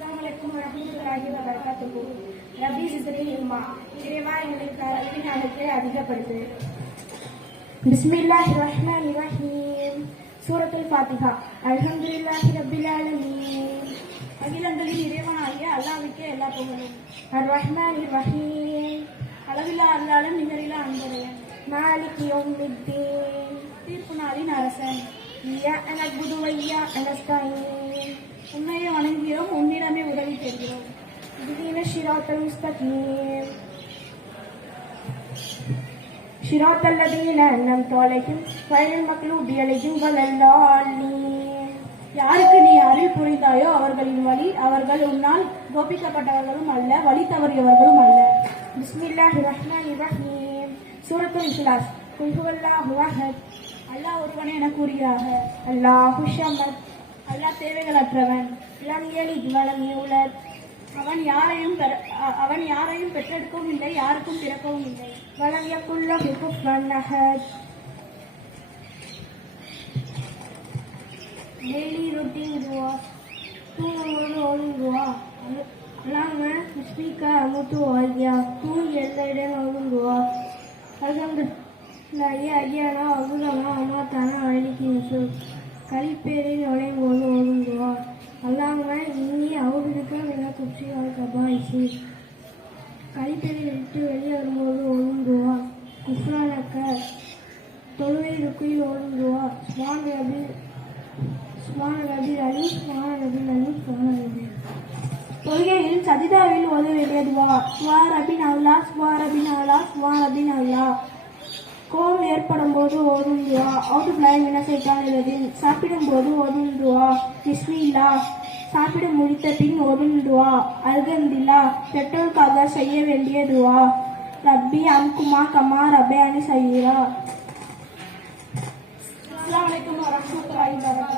அஸ்ஸலாமு அலைக்கும் வரஹ்மத்துல்லாஹி வபரகாத்துஹு. ரப்பி ஸித்னி இல்மா. இறைவா எங்களுக்கு அறிவின் ஞானத்தை அதிகப்படுத்து. பிஸ்மில்லாஹிர் ரஹ்மானிர் ரஹீம். சூரத்துல் ஃபாத்திஹா. அல்ஹம்துலில்லாஹி ரப்பில் ஆலமீன். அகிலங்களின் இறைவனாகிய அல்லாஹ்வுக்கே எல்லா புகழும். அர் ரஹ்மானிர் ரஹீம். அளவில்லா அல்லாலும் நிகரில்லா அன்புடையன். மாலிகி யௌமித்தீன். தீர்ப்பு நாளின் அரசன். இய்யாக நஅ்புது வ இய்யாக நஸ்தஈன். உன்னையே வணங்குகிறோம், உன்னிடமே உதவி பெறுகிறோம். இஹ்தின ஸிராத்தல் முஸ்தகீம். ஸிராத்தல் லதீன அன்அம்த அலைஹிம் கய்ரில் மக்லூபி அலைஹிம் வலல்லாலீன். யாருக்கு நீ அருள் புரிந்தாயோ அவர்களின் வழி, அவர்கள் உன்னால் கோபிக்கப்பட்டவர்களும் அல்ல, வழி தவறியவர்களும் அல்ல. பிஸ்மில்லாஹிர் ரஹ்மானிர் ரஹீம். சூரத்துல் இக்லாஸ். குல் ஹுவல்லாஹு அஹத். அல்லாஹ் ஒருவனே என கூறுகிறாக. அல்லாஹு ஸமத். அல்லாஹ் தேவைகளற்றவன். லம் யலித் வலம் யூலத். அவன் யாரையும் பெற்றெடுக்கவும் இல்லை, யாருக்கும் பிறக்கவும் இல்லை. வலம் யகுல் லஹு குஃபுவன் அஹத். டெய்லி ரொட்டீன் துவா. தூங்கும்போது ஓதும் துவா. அல்லாம முஸ்பீக்க அமுத்து வாதியா. தூங்கி எந்த இடம் ஓதும் துவா. அல்ஹம்துலில்லாஹி ஐயானா அபுதமா அமாத்தானா அலிகி நுசூர். கலிப்பேரில் நுழையும் போது ஓதும் துவா. அல்லாம இன்னி அவுதுக்க மின குப்சி அவள் கபாயிசி. கலிப்பேரில் விட்டு வெளியே வரும்போது ஓதும் துவா. குஃப்ரானக்க. தொழுவை ருக்குயில் ஓதும் துவா. ஸ்மான் ரபி அலி ஸ்மான ரபில் அலி ஸ்மான ரபி. தொழுகையில் சஜிதாவில் ஓத வேண்டிய துவா. ஸ்வா ரபின் அல்லா ஸ்வா ரபின் அல்லா ஸ்வா ரபின் அல்லா. கோபம் ஏற்படும் போது ஓதும் துவா. அவுது பிளாய் மினசைத்தான் எழுதின். சாப்பிடும் போது ஓதும் துவா. பிஸ்மில்லா. சாப்பிட முடித்த பின் ஓதும் துவா. அல்ஹம்துலில்லா. பெற்றோருக்காக செய்ய வேண்டிய துவா. ரப்பி அம்குமா கமா ரப்பயானி சயீரா. அஸ்ஸலாமு அலைக்கும் வரஹ்மத்துல்லாஹி வபரகாத்துஹு.